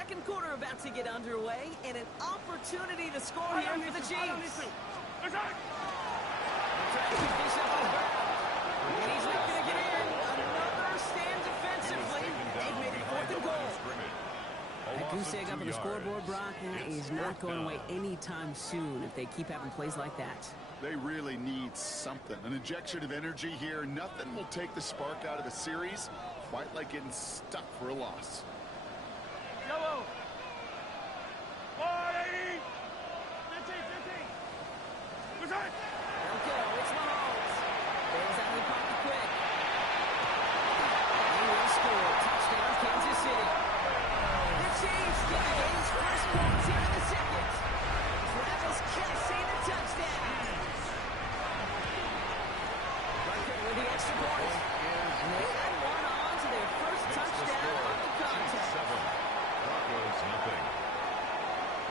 second quarter about to get underway, and an opportunity to score here for the Chiefs. They're trying to keep this up on the ground. And he's not going to get in. Another stand defensively. They've made it 4th and goal. That goose egg up on the scoreboard, Brock, is not going away anytime soon if they keep having plays like that. They really need something. An injection of energy here. Nothing will take the spark out of a series quite like getting stuck for a loss. Yellow. 480. 15. Who's that? They'll go. It's Mahomes. Bails out of the pocket quick. They will score. Touchdown, Kansas City. The Chiefs get the game's first points here in the second. Travis Kelce, the touchdown. Right there with the extra point. And they add one on to their first touchdown of the contest. Broncos nothing.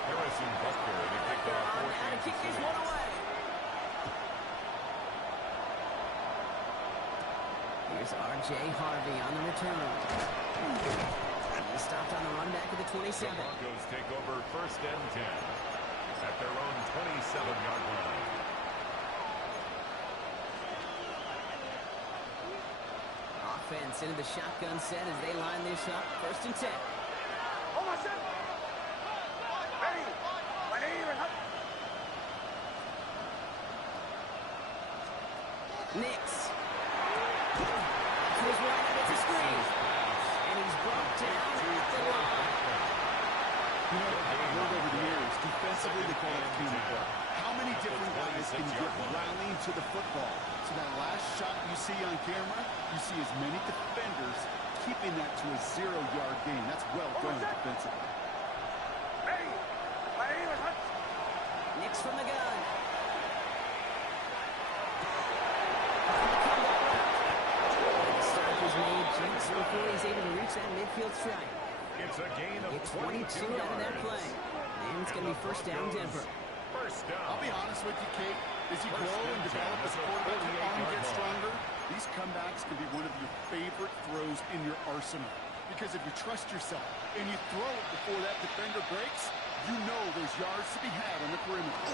Harrison Butker to kick off for now to kick this one away. Here's R.J. Harvey on the return. He stopped on the run back at the 27. The Broncos take over 1st and 10 at their own 27-yard line. Offense into the shotgun set as they line this up. 1st and 10. Hold on, set. Ready. Nix. Goes right up at the screen. And he's brought down at the line. You know, I've heard over the years, defensively they call it teamwork. How many different guys can you get rallying to the football? So that last shot you see on camera, you see as many defenders keeping that to a 0-yard gain. That's well done defensively. Ready. Nix from the gun. The start was made just before he's able to reach that midfield strike. It's a gain of It's 22 out of that play. And it's going to be 1st down Denver. First down. I'll be honest with you, Kate. As you grow and develop as a quarterback, your arm gets stronger. These comebacks can be one of your favorite throws in your arsenal. Because if you trust yourself and you throw it before that defender breaks, you know there's yards to be had on the perimeter.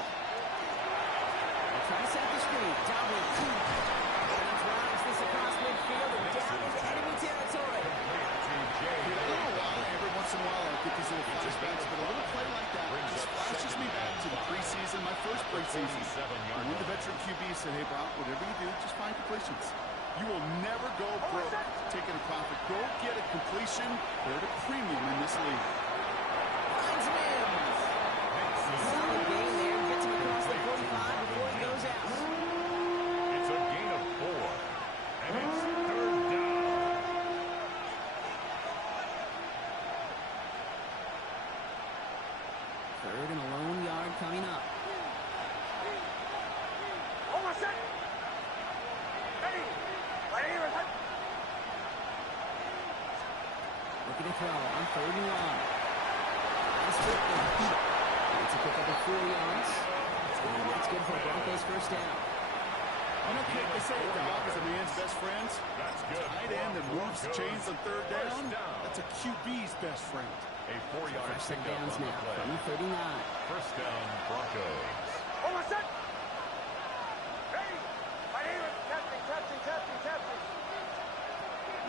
Trying to set the screen. Double. And he drives this across midfield and down into enemy territory. I don't know why every once in a while I get these little flashbacks, but a little play like that just flashes me back to the preseason, my first preseason. And when the veteran QB said, hey, Brock, whatever you do, just find completions. You will never go broke taking a profit. Go get a completion. They're at a premium in this league. Finds Mims. Solid gain there. Gets him across the 45 before he goes out. It's a gain of 4. And it's 3rd down. 3rd and a lone yard coming up. Hold on, set. Ready. Looking to throw on 3rd and 1. Nice foot there. It's a pick up of 4 yards. And that's good for Broncos 1st down. You know, Kate, they say the dog is a man's best friend. That's good. Tight end that moves the chains on 3rd down. That's a QB's best friend. A 4-yard Fresh set pickup downs on the now play. from the 39. First down, Broncos. Hold on, set. Ready. Captain.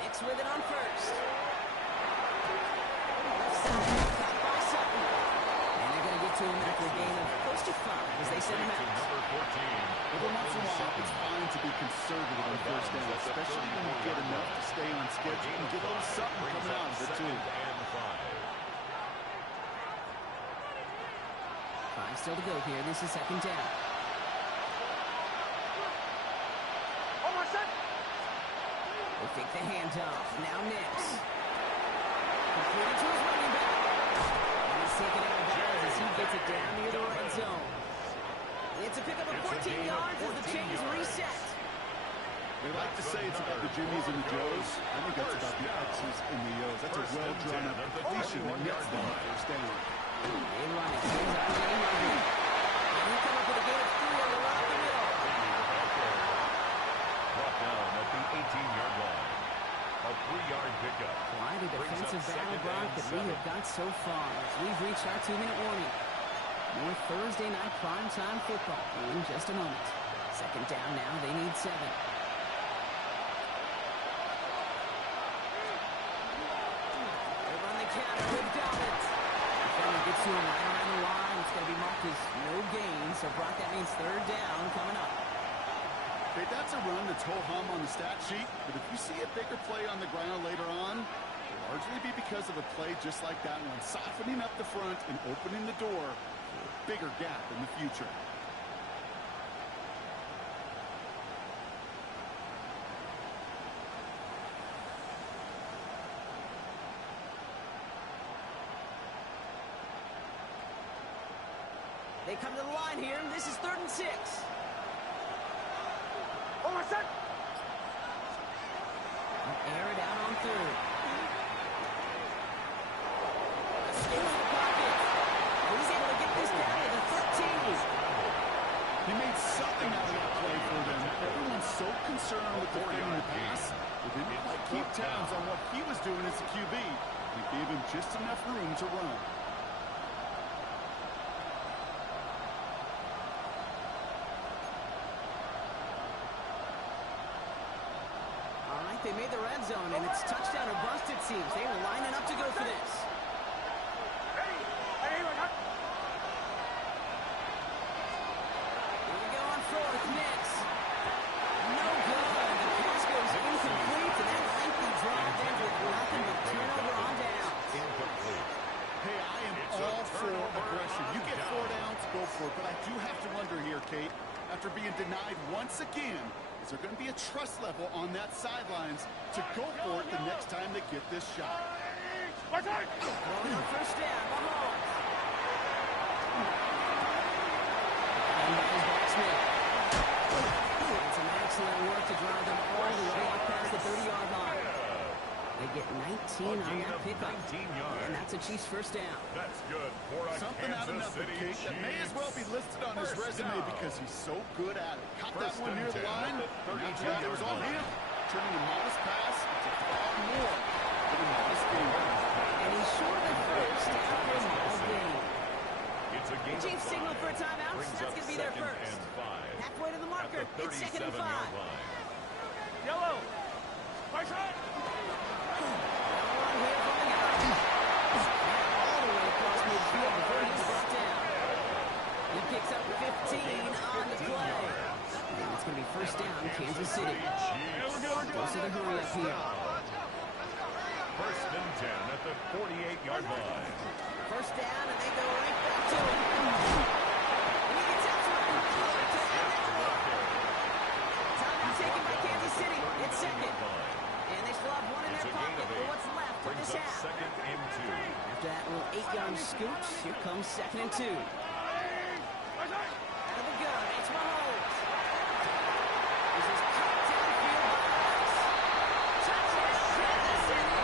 Nix with it on 1st. Left side, caught by Sutton. And they're going to get to him after a gain of close to 5 as they send him out. Number 14. Every once in a while, it's fine to be conservative on 1st down, especially when you get enough to stay on schedule and get a little something coming out of it, too. And 5. 5 still to go here. This is 2nd down. Hold on, set. They take the handoff. Now Nix. Completed to his running back. And he's taken out of bounds as he gets it down near the red zone. It's a pickup of 14 yards as the chains reset. They like to say it's about the Jimmies and the Joes. I think that's about the X's and the O's. That's a well-drawn-up completion that nets them on 1st down. They run it. Here's R.J. Harvey. And he come up with a gain of 3 on the right in the middle. Brought down at the 18-yard line. A 3-yard pickup. Quite a defensive battle, Brock, that we have they've got so far as we've reached our 2-minute warning. More Thursday night primetime football in just a moment. Second down now, they need 7. They run the counter, they've got it. Defender gets to him right around the line. It's going to be marked as no gain, so Brock, that means third down coming up. Okay, that's a run that's ho-hum on the stat sheet, but if you see a bigger play on the ground later on, it'll largely be because of a play just like that one, softening up the front and opening the door for a bigger gap in the future. They come to the line here, and this is 3rd and 6. Set. Air it out on 3rd. Escapes the pocket. He's able to get this down to the 13. He made something out of that play for them. Everyone's so concerned with defending the pass, they didn't quite keep tabs on what he was doing as a QB. They gave him just enough room to run. They made the red zone, and it's touchdown or bust, it seems. They were lining up to go for this. Here we go on 4th. Nix. No good. The pass goes incomplete, and that lengthy drive ends with nothing but turnover on down. Hey, I am all for aggression. You get 4 downs, go for it. But I do have to wonder here, Kate, after being denied once again, is there going to be a trust level on that sidelines to go for it the next time they get this shot? Going on 1st down, Mahomes. And there's Box Smith. And some excellent work to drive them all the way up past the 30-yard line. They get 19 on that pickup. And that's a Chiefs 1st down. That's good for a Something out of nothing, Kate. That may as well be listed on his resume because he's so good at it. Caught that one near the line. After that, it was all him. Turning a modest pass into far more than a modest game. And he's short of first after a small gain. It's a gain. Chiefs signal for a timeout. That's going to be their first. Halfway to the marker. It's 2nd and 5. Yellow. Right side. He picks up 15 on the play. And it's going to be 1st down, Kansas City. Goes to the hurry up here. 1st and 10 at the 48-yard line. 1st down, and they go right back to him. And he gets out to him. Timeout taken by Kansas City. It's 2nd. And they still have 1 in their pocket for what's left of this half. 2nd and 2. After that little 8-yard scoop, here comes 2nd and 2. Out of the gun, it's Mahomes. This is cut downfield by Rice. Touchdown, Kansas City.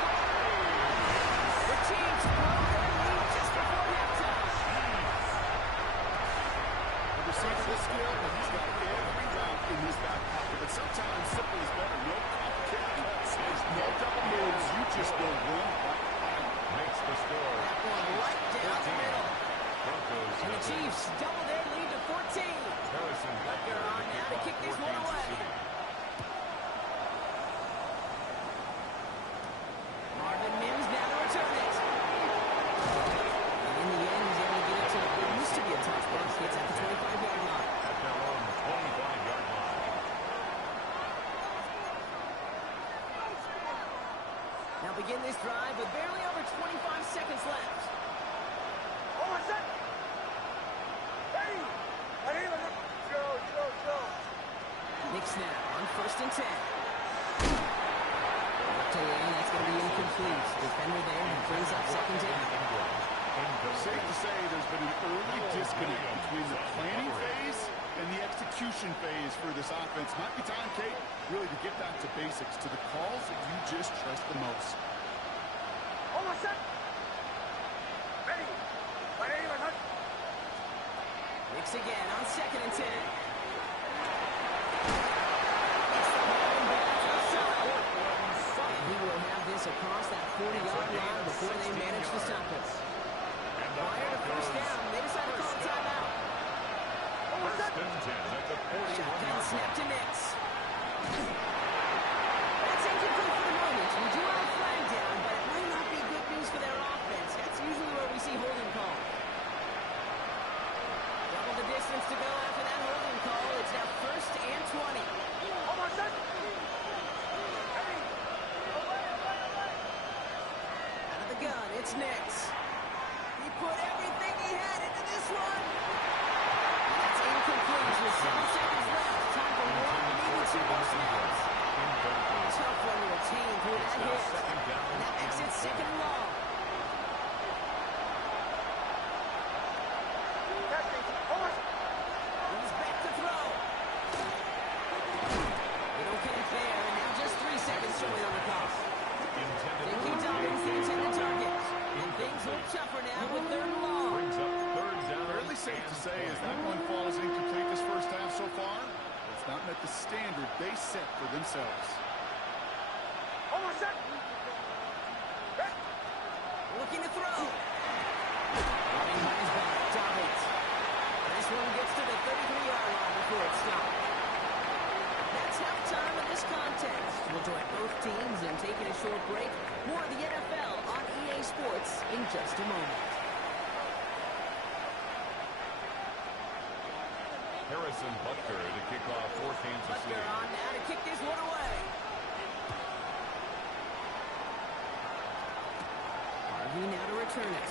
The Chiefs broke their lead just before halftime. The receiver is skilled, and he's got every route in his back pocket. But sometimes simple is better. No complicated cuts. No double moves. You just go run right. Makes the score. That one right down the middle. Broncos And the Chiefs double their lead to 14. Harrison But they're on now to kick this one away. Marvin Mims now to return it. And in the end, he's able to get it to what used to be a touchdown. Gets at the 25-yard line. at their own 25-yard line. Now begin this drive with barely over 25 seconds left. Set. Hey. Nick snap on 1st and 10. To Lane, that's going to be incomplete. Defender there and brings up 2nd down. Safe to say there's been an early disconnect between the planning phase and the execution phase for this offense. Might be time, Kate, really to get back to basics, to the calls that you just trust the most. Set. Ready. Nicks again on 2nd and 10. He will have this a across that 40-yard line before they manage to stop it. Prior to first down, they decide to call a timeout. First and 10 at the 41. Shotgun snap to Nix. That's incomplete for the moment. We do have a flag down, but it might not be good news for their offense. That's usually where we see holding call. Double the distance to go after that holding call. It's now first and 20. Almost set. Ready. Away. Out of the gun, it's Nix. He put everything he had into this one. That's incomplete with 7 seconds left. Time for one, maybe 2 more snaps. Tough one to retain through that hit. And that makes it second and long. Testing. Almost. He's back to throw. They don't connect there, and now just 3 seconds showing on the clock. Think he doubles the intended target. And things look tougher now with third and long. Brings up third down. Fairly safe to say as that one falls incomplete this first half so far. It's not met the standard they set for themselves. Almost set. Ready. Looking to throw. Running by his back, Dobbins. This one gets to the 33-yard line before it's stopped. That's halftime of this contest. We'll join both teams in taking a short break. More of the NFL on EA Sports in just a moment. Harrison Butker to kick off for Kansas City. Butker on now to kick this one away. Harvey now to return it.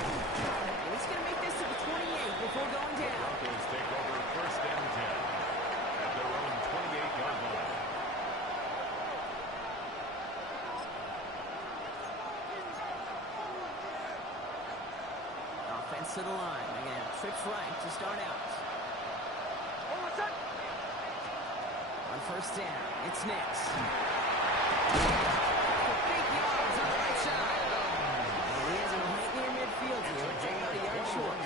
And he's going to make this to the 28 before going down. Broncos take over first and 10 at their own 28-yard line. Offense to the line. Again, trips right to start out. Almost set. On first down, it's Nix. Big yards on the right side. He has him right near midfield here. It's about a yard short.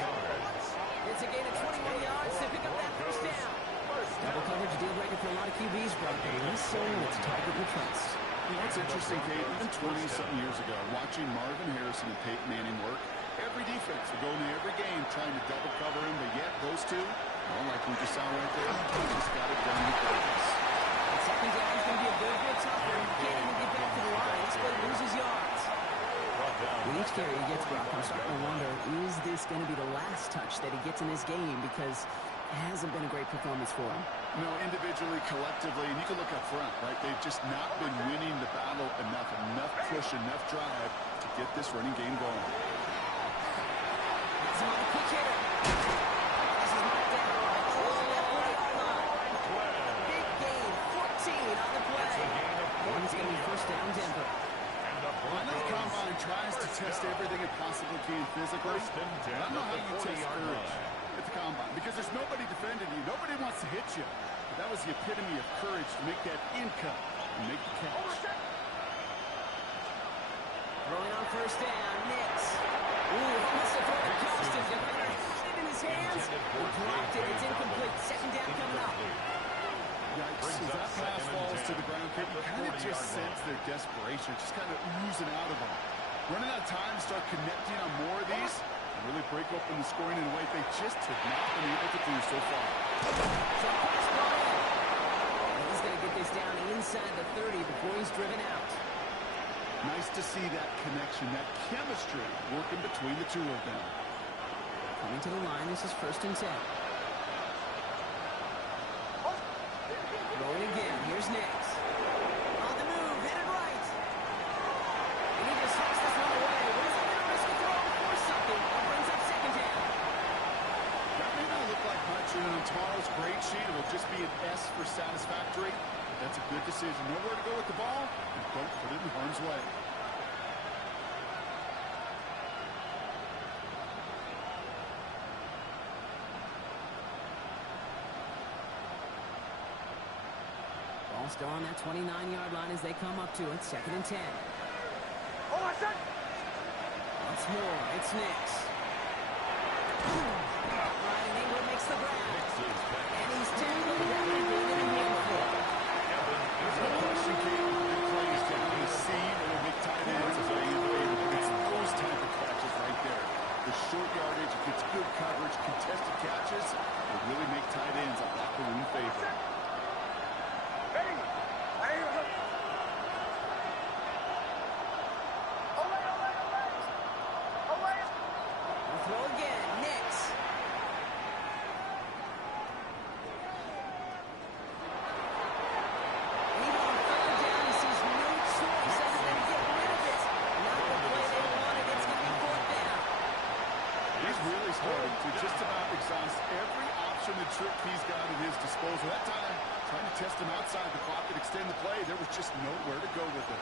It's a gain of 21 yards to pick up that first down. Double coverage deal breaker for a lot of QBs, but less so when it's target we trust. You know, it's interesting, Kate, even 20-something years ago, watching Marvin Harrison and Peyton Manning work, every defense would go into every game trying to double cover him, but yet those two, well, like we just saw right there, just got it done with purpose. And second down is going to be a good bit tougher. He can't even get back to the line. He's going to lose his yards. With each carry he gets, Brock, I'm starting to wonder, is this going to be the last touch that he gets in this game? Because it hasn't been a great performance for him. No, individually, collectively, and you can look up front, right? They've just not been winning the battle enough push, enough drive to get this running game going. He's on the quick hitter. This is knocked down along that 40-yard line. Big gain, 14 on the play. And it's going to be first down, Denver. I know the combine tries to test everything it possibly can physically. I don't know how you test courage at the combine because there's nobody defending you. Nobody wants to hit you. But that was the epitome of courage to make that in cut and make the catch. Throwing on first down, Nix. Ooh, almost a throw that cost him. Defender had it in his hands. He blocked it. It's incomplete. Second down coming up. Yikes, as that pass falls to the ground, Kate, you kind of just sense their desperation, just kind of oozing out of them. Running out of time to start connecting on more of these and really break open the scoring in a way they just have not been able to do so far. He's going to get this down inside the 30 before he's driven out. Nice to see that connection, that chemistry working between the two of them. Coming to the line, this is first and 10. Rolling again, here's Nix. On the move, headed right. And he just hits this one away. Was he going to risk a throw or something? That brings up second down. That may not look like much on tomorrow's grade sheet. It will just be an S for satisfactory. But that's a good decision. Nowhere to go with the ball, and don't put it in harm's way. Ball still on that 29-yard line as they come up to it. Second and 10. Almost set. Once more, it's Nix. Ryan Ingram makes the grab. And he's tackled down and in a handful. There's no question, Kate. Good plays down the contested catches will really make tight ends a locker room favorite. Ready? Ready? Throw again. Nix. Even on third down, he sees no choice other than to get rid of it. Not the play they wanted. It's going to be fourth down. He's really starting to just about exhaust every option and trick he's got at his disposal. That time, trying to test him outside the clock and extend the play, there was just nowhere to go with it.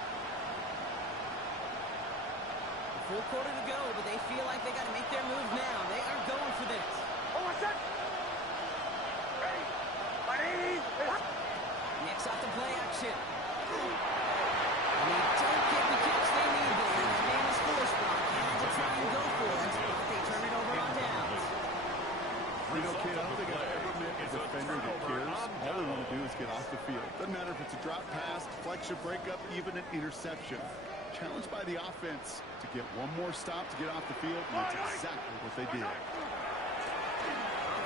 Full quarter to go, but they feel like they got to make their move now. They are going for this. Ready? Nix off the play action. And they don't get the catch they need there. His name is Forsberg. Had to try and go for it, but they turn it over on downs. You know, kid, I don't think I've ever met a defender that cares. All they want to do is get off the field. Doesn't matter if it's a drop pass, deflection, breakup, even an interception. Challenged by the offense to get one more stop to get off the field, and that's exactly what they did.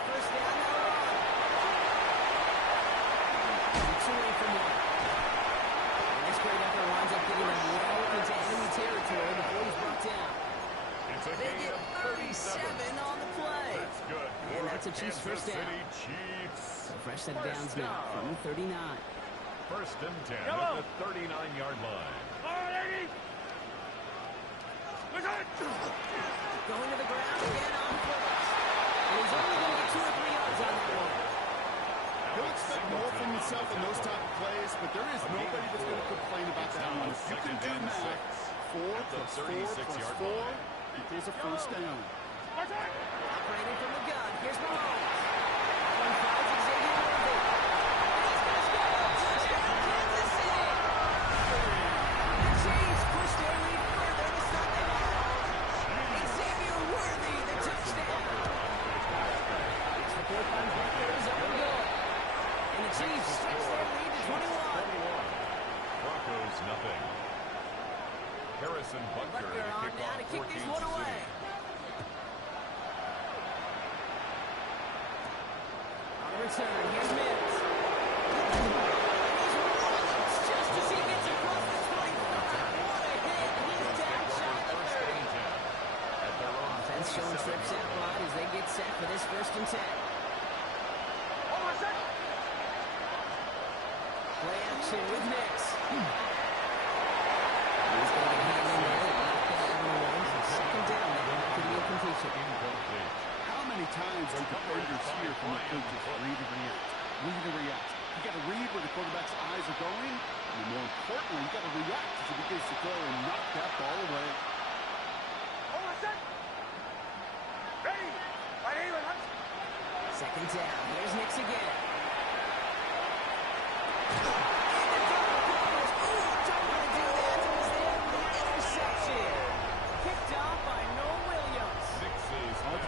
First down, two away from one. And this great effort winds up getting them well into enemy territory before he's brought down. They get 37 on the play. That's good. And that's a Chiefs first down. So fresh set of downs now from the 39. First and 10 at the 39-yard line. Going to the ground again on purpose. And he's only going to get 2 or 3 yards on that one. He'll expect more from himself in those type of plays, but there is nobody that's going to complain about that one. If you can do that, 4 plus 4 plus 4 equals a first down. Operating from the gun. Here's Mahomes. One finds Xavier Worthy. He's going to score. Touchdown, Kansas City. The Chiefs push their lead further to start them out. Xavier Worthy, the touchdown. Extra 4 times back there is up and good. And the Chiefs stretch their lead to 21. Broncos nothing. Harrison Butker on now to kick this one away. On the return, here's Mims. He's rolling just as he gets across the 25. What a hit. He's down shy of the 30. Offense showing trips out wide as they get set for this first and 10. Play action with Nix. He's going to get hit in there. Second down. That could be a completion. How many times do defenders hear from the coaches, read and react? Read and react. You got to read where the quarterback's eyes are going, and more importantly, you got to react as he begins to throw and knock that ball away. Second down. Here's Nix again.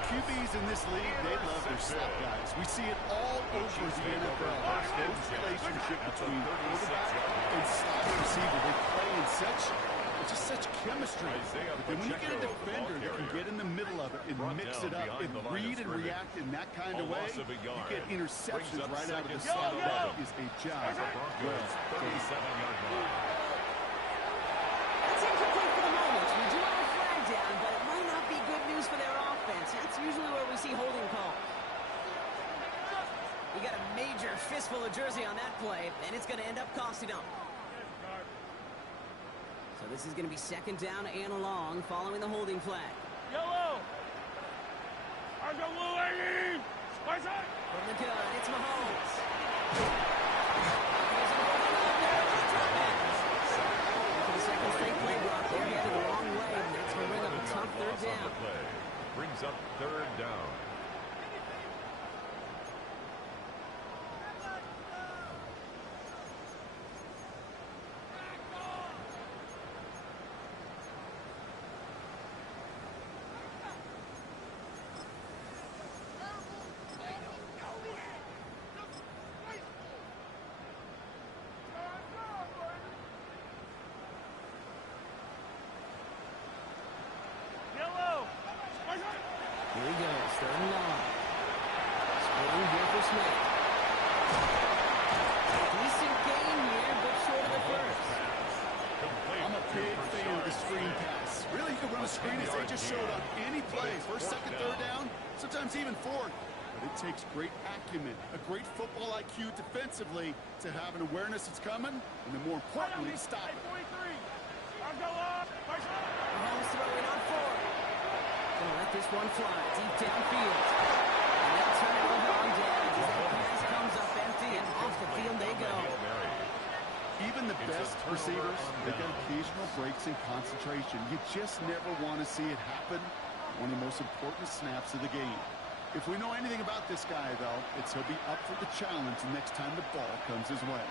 QBs in this league, they love their slot guys. We see it all over the NFL. There's close relationship between quarterback and slot receiver. They play in such chemistry. But then when you get a defender that can get in the middle of it and mix it up and read and react in that kind of way, you get interceptions right out of the slot. That is a job well done. 37-yard line. That's incomplete for the moment. We do have a flag down, but it might not be good news for their offense. That's usually where we see holding calls. You got a major fistful of jersey on that play, and it's going to end up costing them. So this is going to be second down and long following the holding flag. Yellow! From the gun, it's Mahomes. For the second straight play block, they're headed the wrong way, and that's going to bring up a tough third down. Brings up third down. Here he goes, third and sometimes even fourth. But it takes great acumen, a great football IQ defensively to have an awareness it's coming, and then more importantly, to stop it. I'll go up. Mahomes throwing on 4. Gonna let this one fly deep downfield. And they'll turn it over on downs as that pass comes up empty, and off the field they go. Even the best receivers, they got occasional breaks in concentration. You just never want to see it happen. One of the most important snaps of the game. If we know anything about this guy, though, it's he'll be up for the challenge the next time the ball comes his way.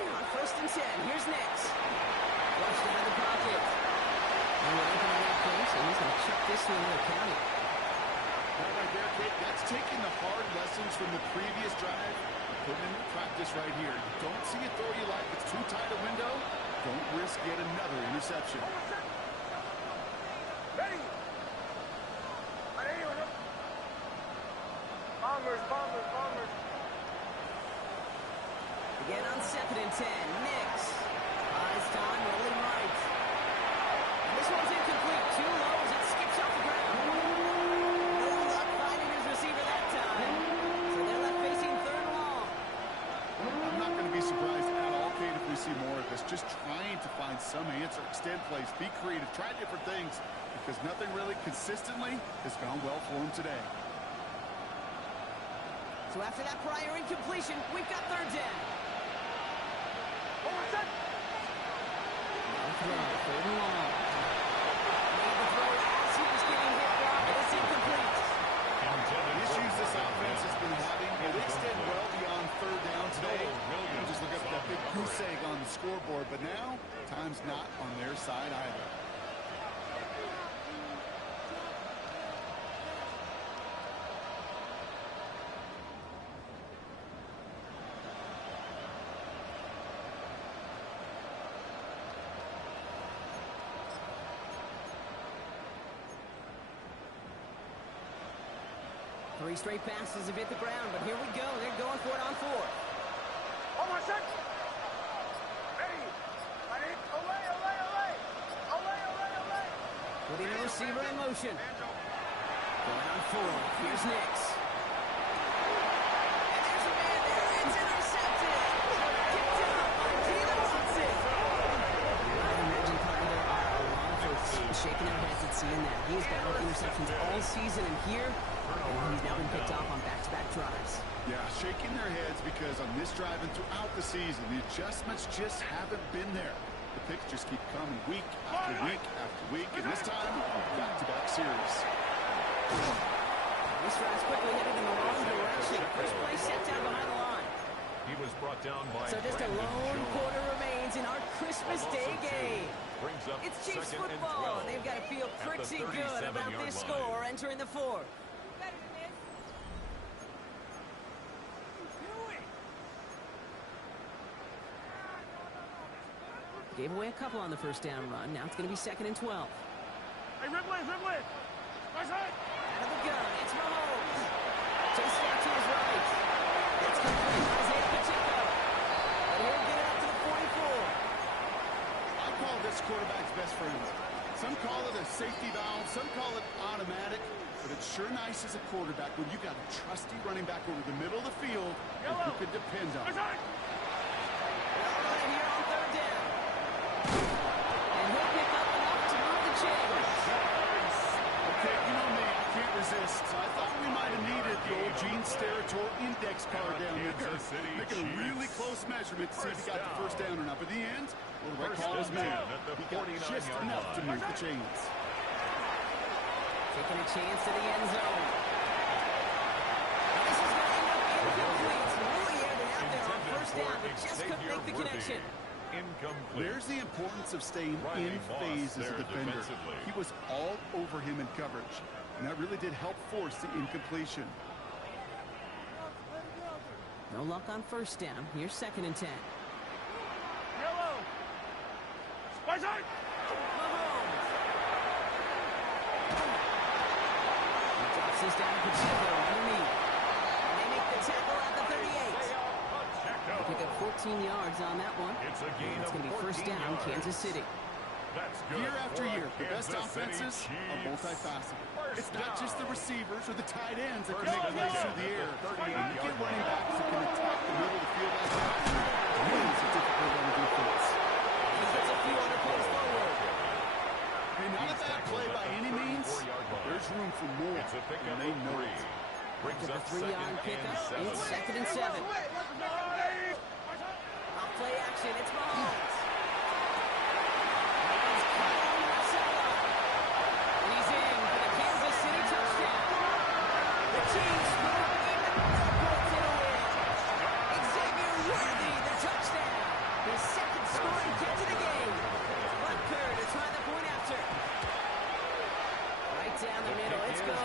On 1st and 10, here's Nix. Flushed out of the pocket. And we're open on that place, and he's going to chuck this one in the county. That right there, Kate, that's taking the hard lessons from the previous drive and putting it into practice right here. You don't see a throw you like, it's too tight a window, don't risk yet another interception. Ready. Bombers. Again on 2nd and 10, Nix. Eyes time, rolling right. And this one's incomplete. Too low as it skips off the ground. No luck finding his receiver that time. So they're left facing 3rd and long. I'm not going to be surprised at all, Kate, if we see more of this. Just trying to find some answer, extend plays, be creative, try different things, because nothing really consistently has gone well for him today. So after that prior incompletion, we've got 3rd down. Throw, 3rd and long. Made the throw as he was getting hit, Rob, but it's incomplete. The issues this offense has been having, they extend well beyond 3rd down today. You just look up at that big goose egg on the scoreboard, but now, time's not on their side either. Three straight passes have hit the ground, but here we go. They're going for it on 4th. Almost set. Ready. Olay. Putting the receiver in motion. Going on 4th. Here's Nix. And there's a man there. It's intercepted. Kicked it up by Tina Watson. I imagine, Cotton, there are a lot of folks shaking their heads at seeing that. He has battled interceptions all season, and here, he's now been picked off on back-to-back drives. Yeah, shaking their heads because on this drive and throughout the season, the adjustments just haven't been there. The picks just keep coming week after week after week, and this time, back-to-back series. This drive's quickly headed in the wrong direction. First play set down behind the line. He was brought down by So just a lone quarter remains in our Christmas Day game. It's Chiefs football. They've got to feel pretty good about this score entering the 4th. Gave away a couple on the first down run. Now it's going to be 2nd and 12. Hey, Ridley. Right side. Out of the gun, it's Mahomes. Chasing out to his right. It's complete. Isaiah Pacheco. But he'll get out to the 44. I call this quarterback's best friend. Some call it a safety valve, some call it automatic, but it's sure nice as a quarterback when you got a trusty running back over the middle of the field that you can depend on. They'll run it here on 3rd down. And he'll pick up enough to move the chains. Okay, you know me, I can't resist. I thought we might have needed the old Gene Steratore index card down there. Making a really close measurement to see if he got the first down or not. But in the end, well, the right call was made. He got just enough to move the chains. Taking a chance to the end zone. And this is going to end up incomplete. Really aired it out there on 1st down, but just couldn't make the connection. There's the importance of staying in phase as a defender. He was all over him in coverage, and that really did help force the incompletion. No luck on 1st down. Here's 2nd and 10. Yellow. Right side. Mahomes. He drops this down to Pacheco underneath. And they make the tackle at the 38. They pick up 14 yards on that one. It's a gain It's going to be 1st down, Kansas City. That's good. Year after year, the best offenses are multifaceted. It's not just the receivers or the tight ends that can make plays through the air. When you get running backs that can attack the middle of the field like that, it is a difficult run to defense. He gets a few other plays forward. Hey, not a bad play by any means. There's room for more, and they know it. After the 3-yard pickup, it's 2nd and 7. Off play action, it's Mahomes. He's in for the Kansas City touchdown. The Chiefs moving even more points in a win. Xavier Worthy, the touchdown. His 2nd scoring catch of the game. Butker to try the point after. Right down the middle, it's good.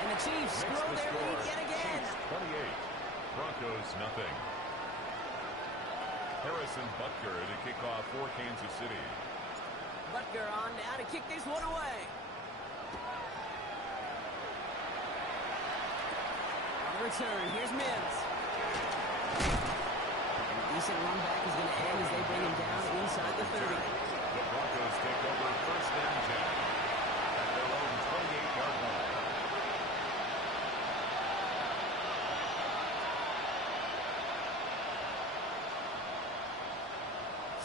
And the Chiefs grow their lead yet again. 28. Broncos nothing. Harrison Butker to kick off for Kansas City. Butker on now to kick this one away. On the return, here's Mims. And a decent run back is going to end as they bring him down inside the 30. The Broncos take over 1st and 10 at their own 28-yard line.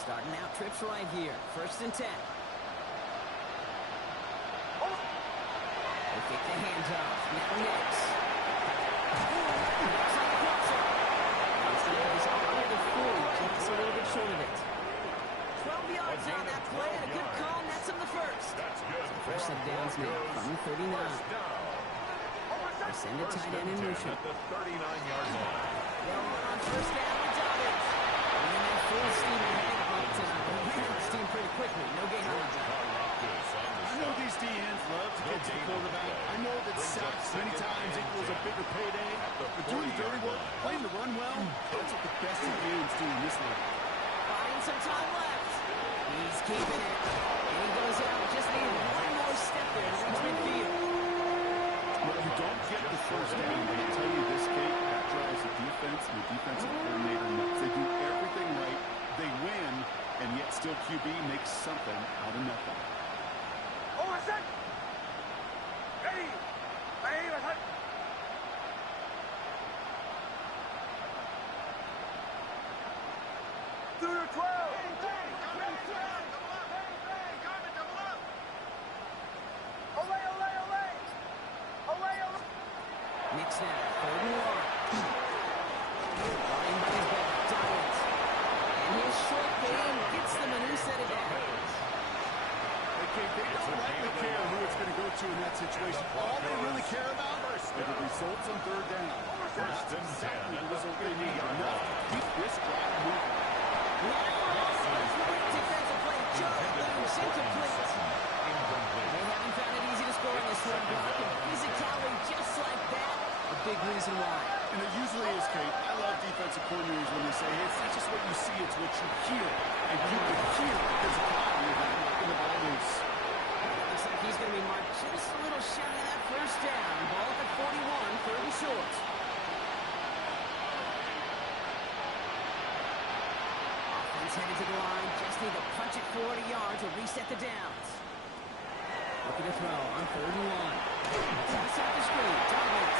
Starting out trips right here. 1st and 10. They kick the hands off. Now Nix. Nix on the crosser. He's going to have this all the 40. Just a little bit short of it. 12 yards on that play and a good call. Nets him the first. That's good. First set downs now from the 39. They send a tight end in motion. At the 39-yard line. Well, on 1st down with Dobbins. And then that full steam ahead. He ran his team pretty quickly. No gain on that. I know these DNs love to get to the quarterback. I know that sacks many times equals a bigger payday. But doing dirty work, playing the run well, that's what the best of DNs do in this league. Buying some time left. He's keeping it. And he goes out. Just needed one more step there to reach midfield. Well, you don't get the first down, but I tell you this, Kate, that drives the defense and the defensive coordinator nuts. They do everything right. They win, and yet still QB makes something out of nothing. Oh, I said. Ready. Ready, I said. Through the 12. Olay, olay, olay. Olay, olay. Nick snap. 3rd and 1. Running by his back. Dobbins. And his short game gets them a new set of downs. Okay, they don't rightly care who it's going to go to in that situation. All they really care about are the results on 3rd down. That's exactly the result they need. Enough to keep this drive moving. Defensive play. Joe Williams incomplete. They haven't found it easy to score in this one. Block and physicality just like that. A big reason why. And it usually is, Kate. I love defensive coordinators when they say, hey, it's not just what you see, it's what you hear. And you can hear the physicality of that knocking the ball loose. Looks like he's going to be marked just a little shy of that 1st down. Ball up at 41, 3rd and short. Offense headed to the line. Just need to punch it 40 yards to reset the downs. Looking to throw on 3rd and 1. Toss out the screen. Dobbins.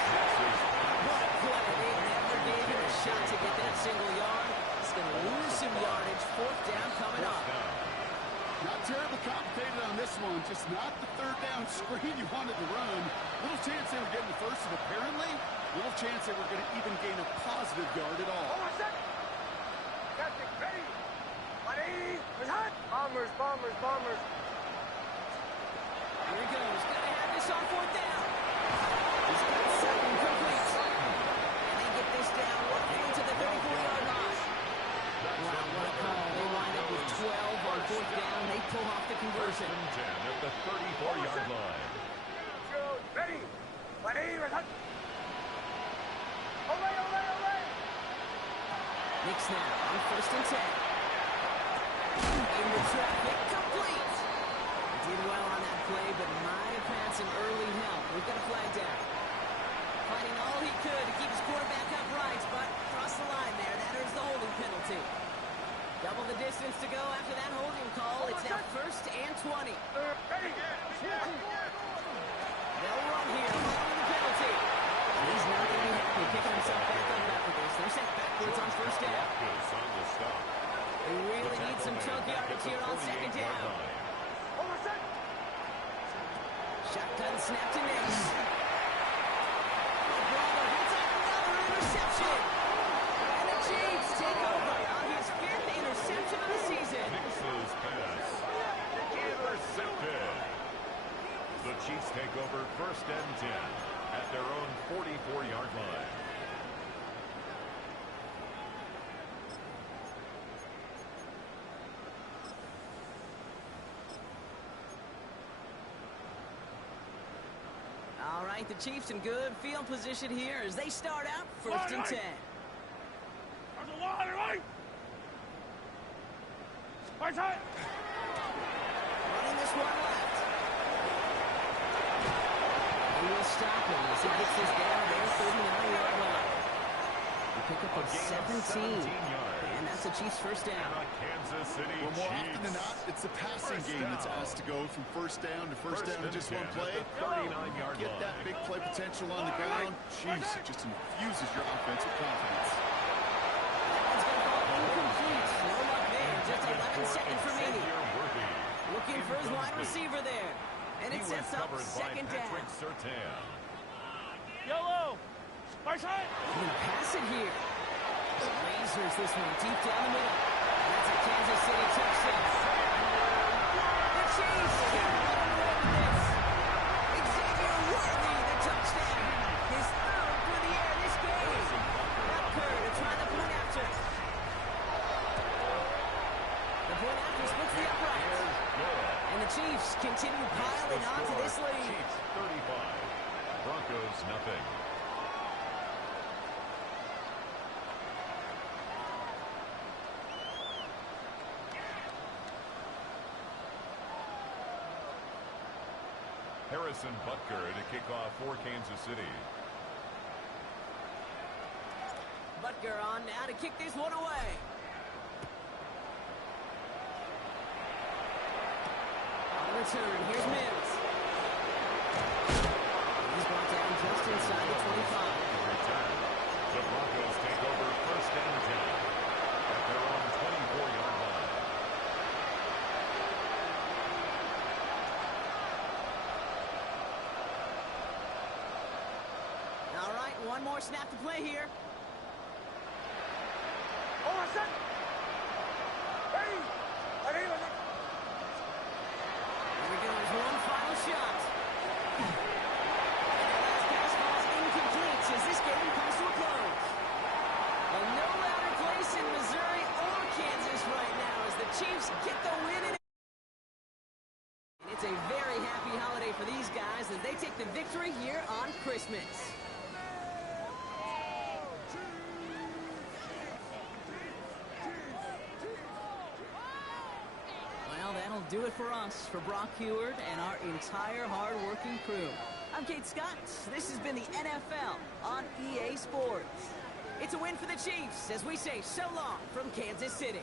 What a play. They never gave him a shot to get that single yard. He's going to lose some yardage. 4th down coming up. Not terribly complicated on this one. Just not the 3rd down screen you wanted to run. Little chance they were getting the first, and apparently, little chance they were going to even gain a positive yard at all. Oh, I said. Captain, ready. Ready. Bombers, bombers, bombers. Here he goes. Got to have this on 4th down. He's got 7 complete. And they get this down roughly to the 34-yard line. Wow, what a call. They wind up with 12 on 4th down. They pull off the conversion. 10 at the 34-yard line. Ready. Ready. Olay, olay, olay. Nick snap on 1st and 10. Into traffic, complete. Did well on that play, but might have had some early help. We've got a flag down. Fighting all he could to keep his quarterback upright, but crossed the line there. That earns the holding penalty. Double the distance to go after that holding call. It's now 1st and 20. Ready. interception. And the Chiefs take over on his 5th interception of the season. Nix's pass. Intercepted. The Chiefs take over 1st and 10 at their own 44-yard line. All right, the Chiefs in good field position here as they start out 1st and 10. Running this one left. He will stop him as he gets this down to their 39-yard line. They pick up a 17. And that's the Chiefs' first down. Kansas City Well, more Chiefs. often than not, it's the passing game that's asked to go from first down to first down in just one play. 39-yard Get that big play potential on the ground. Jeez, it just infuses your offensive confidence. That one's going to fall incomplete. No luck there. Just 11 seconds remaining. Looking for his wide receiver there. And it sets up 2nd down. Yellow. Right side. He can pass it here. Lasers this one deep down the middle. That's a Kansas City touchdown. The Chiefs can't run away with this. Xavier Worthy, the touchdown. His 3rd through the air this game. Butker to try the point after. The point after splits the upright. And the Chiefs continue piling onto this lead. Chiefs 35. Broncos nothing. Harrison Butker to kick off for Kansas City. Butker on now to kick this one away. On return, here's Mills. He's brought down just inside the 25. Return. The Broncos take over 1st and 10 at their own 24-yard line. All right, one more snap to play here. Here we go, there's one final shot. And that last pass falls incomplete as this game comes to a close. Well, no louder place in Missouri or Kansas right now as the Chiefs get the win. And it's a very happy holiday for these guys as they take the victory here on Christmas. Well, that'll do it for us, for Brock Heward and our entire hard-working crew. I'm Kate Scott. This has been the NFL on EA Sports. It's a win for the Chiefs as we say so long from Kansas City.